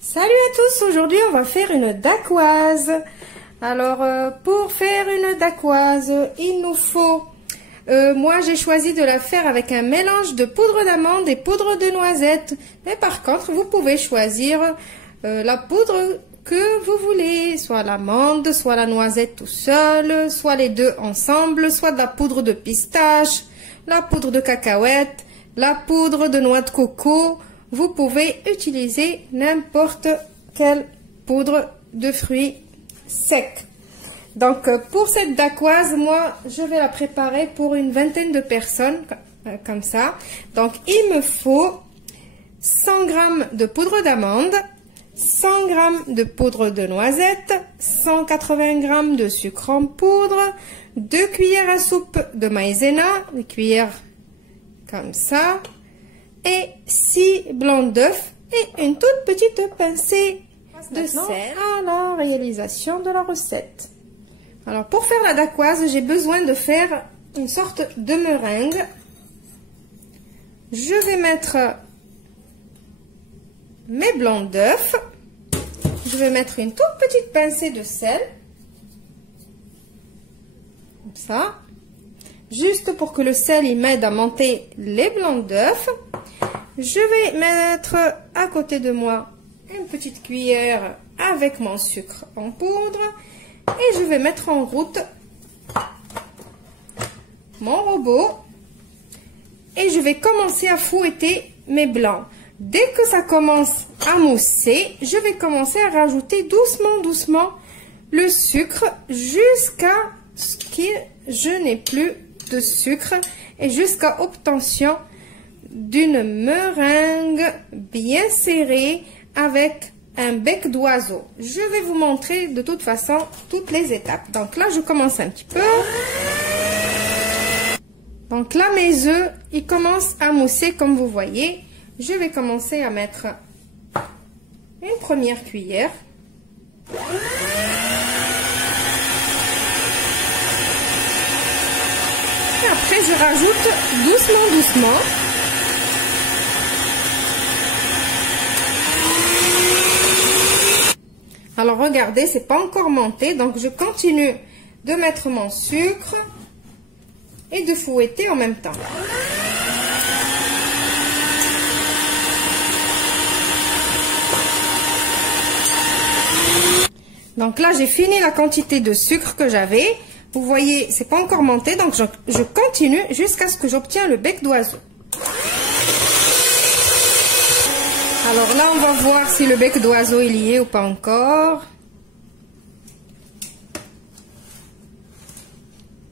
Salut à tous, aujourd'hui on va faire une dacquoise. Alors pour faire une dacquoise, il nous faut, moi j'ai choisi de la faire avec un mélange de poudre d'amande et poudre de noisette. Mais par contre vous pouvez choisir la poudre que vous voulez, soit l'amande, soit la noisette tout seul, soit les deux ensemble, soit de la poudre de pistache, la poudre de cacahuète, la poudre de noix de coco. Vous pouvez utiliser n'importe quelle poudre de fruits secs. Donc, pour cette dacquoise, moi, je vais la préparer pour une vingtaine de personnes, comme ça. Donc, il me faut 100 g de poudre d'amande, 100 g de poudre de noisette, 180 g de sucre en poudre, 2 cuillères à soupe de maïzena, des cuillères comme ça, et 6 blancs d'œufs et une toute petite pincée de sel à la réalisation de la recette. Alors pour faire la dacquoise, j'ai besoin de faire une sorte de meringue. Je vais mettre mes blancs d'œufs. Je vais mettre une toute petite pincée de sel. Comme ça. Juste pour que le sel il m'aide à monter les blancs d'œufs. Je vais mettre à côté de moi une petite cuillère avec mon sucre en poudre et je vais mettre en route mon robot et je vais commencer à fouetter mes blancs. Dès que ça commence à mousser, je vais commencer à rajouter doucement le sucre jusqu'à ce que je n'ai plus de sucre et jusqu'à obtention d'une meringue bien serrée avec un bec d'oiseau. Je vais vous montrer de toute façon toutes les étapes. Donc là, je commence un petit peu. Donc là, mes œufs, ils commencent à mousser comme vous voyez. Je vais commencer à mettre une première cuillère. Et après, je rajoute doucement. Alors regardez, c'est pas encore monté, donc je continue de mettre mon sucre et de fouetter en même temps. Donc là, j'ai fini la quantité de sucre que j'avais. Vous voyez, c'est pas encore monté, donc je continue jusqu'à ce que j'obtienne le bec d'oiseau. Alors là, on va voir si le bec d'oiseau est lié ou pas encore.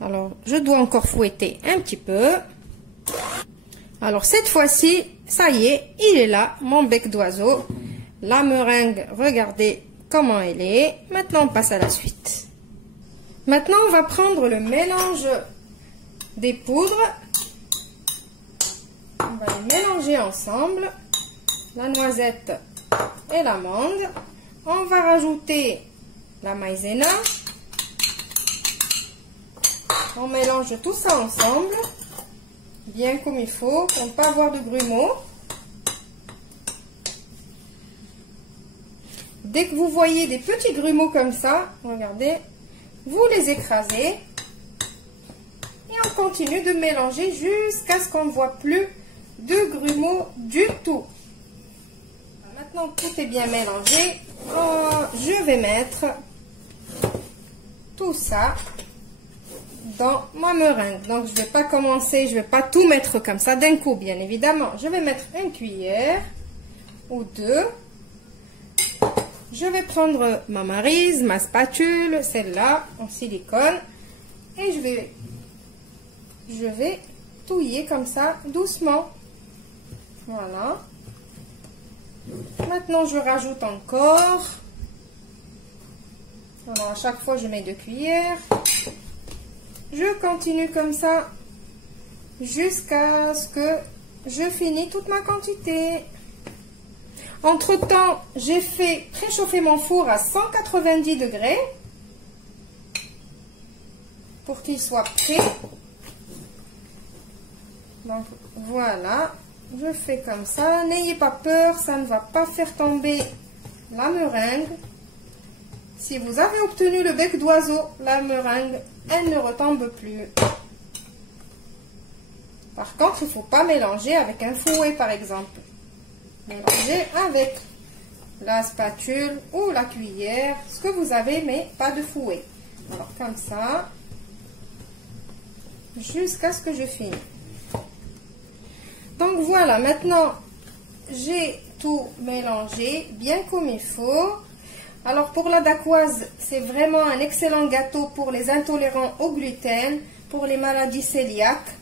Alors, je dois encore fouetter un petit peu. Alors, cette fois-ci, ça y est, il est là, mon bec d'oiseau. La meringue, regardez comment elle est. Maintenant, on passe à la suite. Maintenant, on va prendre le mélange des poudres. On va les mélanger ensemble. La noisette et l'amande. On va rajouter la maïzena. On mélange tout ça ensemble, bien comme il faut, pour ne pas avoir de grumeaux. Dès que vous voyez des petits grumeaux comme ça, regardez, vous les écrasez. Et on continue de mélanger jusqu'à ce qu'on ne voit plus de grumeaux du tout. Maintenant, tout est bien mélangé. Je vais mettre tout ça dans ma meringue. Donc, je ne vais pas commencer, je ne vais pas tout mettre comme ça d'un coup, bien évidemment. Je vais mettre une cuillère ou deux. Je vais prendre ma maryse, ma spatule, celle-là, en silicone. Et je vais touiller comme ça, doucement. Voilà. Maintenant, je rajoute encore. Alors, à chaque fois, je mets 2 cuillères. Je continue comme ça jusqu'à ce que je finis toute ma quantité. Entre-temps, j'ai fait préchauffer mon four à 190 degrés pour qu'il soit prêt. Donc, voilà. Je fais comme ça. N'ayez pas peur, ça ne va pas faire tomber la meringue. Si vous avez obtenu le bec d'oiseau, la meringue, elle ne retombe plus. Par contre, il ne faut pas mélanger avec un fouet, par exemple. Mélangez avec la spatule ou la cuillère, ce que vous avez, mais pas de fouet. Alors, comme ça, jusqu'à ce que je finisse. Donc, voilà, maintenant, j'ai tout mélangé bien comme il faut. Alors, pour la dacquoise, c'est vraiment un excellent gâteau pour les intolérants au gluten, pour les maladies cœliaques.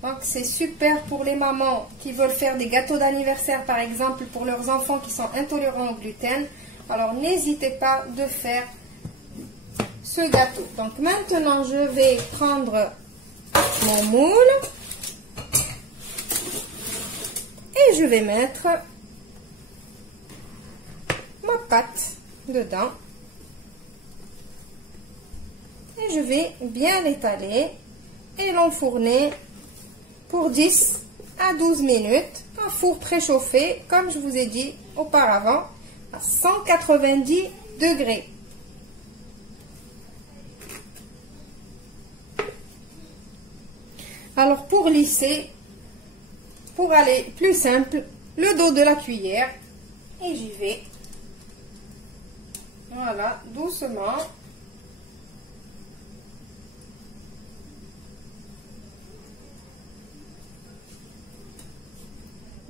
Donc, c'est super pour les mamans qui veulent faire des gâteaux d'anniversaire, par exemple, pour leurs enfants qui sont intolérants au gluten. Alors, n'hésitez pas de faire ce gâteau. Donc, maintenant, je vais prendre mon moule et je vais mettre ma pâte dedans. Et je vais bien l'étaler et l'enfourner pour 10 à 12 minutes, un four préchauffé, comme je vous ai dit auparavant, à 190 degrés. Alors pour lisser, pour aller plus simple, le dos de la cuillère, et j'y vais. Voilà, doucement.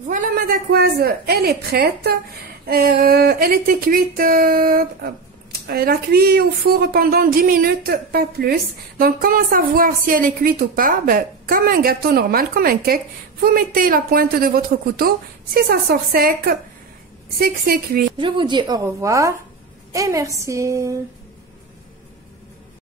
Voilà ma dacquoise, elle est prête. Elle était cuite, elle a cuit au four pendant 10 minutes, pas plus. Donc comment savoir si elle est cuite ou pas? Comme un gâteau normal, comme un cake, vous mettez la pointe de votre couteau. Si ça sort sec, c'est que c'est cuit. Je vous dis au revoir et merci.